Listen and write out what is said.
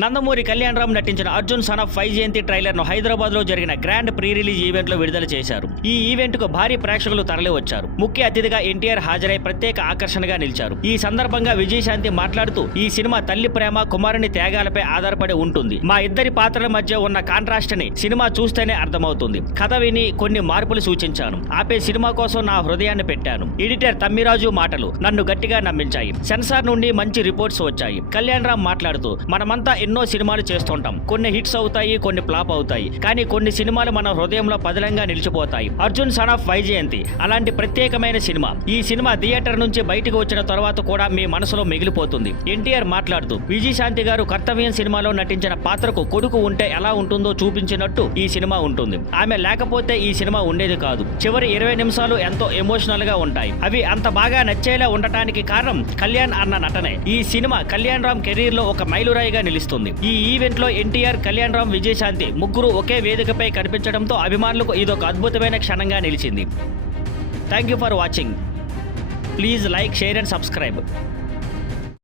నందమూరి కళ్యాణ్ రామ్ నటించిన Arjun son of Vyjayanthi trailer ను హైదరాబాద్ లో జరిగిన గ్రాండ్ ప్రీ రిలీజ్ ఈవెంట్ లో విడుదల చేశారు. ఈ ఈవెంట్ కు భారీ ప్రేక్షకులు తరలి వచ్చారు. ముఖ్య అతిథిగా ఎన్టీఆర్ హాజరై ప్రత్యేక ఆకర్షణగా నిలిచారు. ఈ సందర్భంగా విజయశాంతి మాట్లాడుతూ, ఈ సినిమా తల్లి ప్రేమ, కుమారుని త్యాగాలపై ఆధారపడి ఉంటుంది. మా ఇద్దరి పాత్రల మధ్య ఉన్న కాంట్రాస్ట్ ని సినిమా చూస్తేనే అర్థమవుతుంది. కథ విని కొన్ని మార్పులు సూచించాను. ఆపే సినిమా కోసం నా హృదయాన్ని పెట్టాను. ఎడిటర్ తమ్మిరాజు మాటలు నన్ను గట్టిగా నమ్మించాయి. సెన్సార్ నుండి మంచి రిపోర్ట్స్ వచ్చాయి. కళ్యాణ్ రామ్ మాట్లాడుతూ, మనమంతా ఎన్నో సినిమాలు చేస్తుంటాం. కొన్ని హిట్స్ అవుతాయి, కొన్ని ఫ్లాప్ అవుతాయి. కానీ కొన్ని సినిమాలు మన హృదయంలో పదిలంగా నిలిచిపోతాయి. అర్జున్ సన్ ఆఫ్ వైజయంతి అలాంటి ప్రత్యేకమైన సినిమా. ఈ సినిమా థియేటర్ నుంచి బయటకు వచ్చిన తర్వాత కూడా మీ మనసులో మిగిలిపోతుంది. ఎన్టీఆర్ మాట్లాడుతూ, విజయశాంతి గారు కర్తవ్యం సినిమాలో నటించిన పాత్రకు కొడుకు ఉంటే ఎలా ఉంటుందో చూపించినట్టు ఈ సినిమా ఉంటుంది. ఆమె లేకపోతే ఈ సినిమా ఉండేది కాదు. చివరి 20 నిమిషాలు ఎంతో ఎమోషనల్ గా ఉంటాయి. అవి అంత బాగా నచ్చేలా ఉండటానికి కారణం కళ్యాణ్ అన్న నటనే. ఈ సినిమా కళ్యాణ్ రామ్ కెరీర్ లో ఒక మైలురాయిగా నిలుస్తుంది. ఈ ఈవెంట్ లో ఎన్టీఆర్, కళ్యాణ్ రామ్, విజయశాంతి ముగ్గురు ఒకే వేదికపై కనిపించడంతో అభిమానులకు ఇదొక అద్భుతమైన క్షణంగా నిలిచింది. Thank you for watching. Please like, share and subscribe.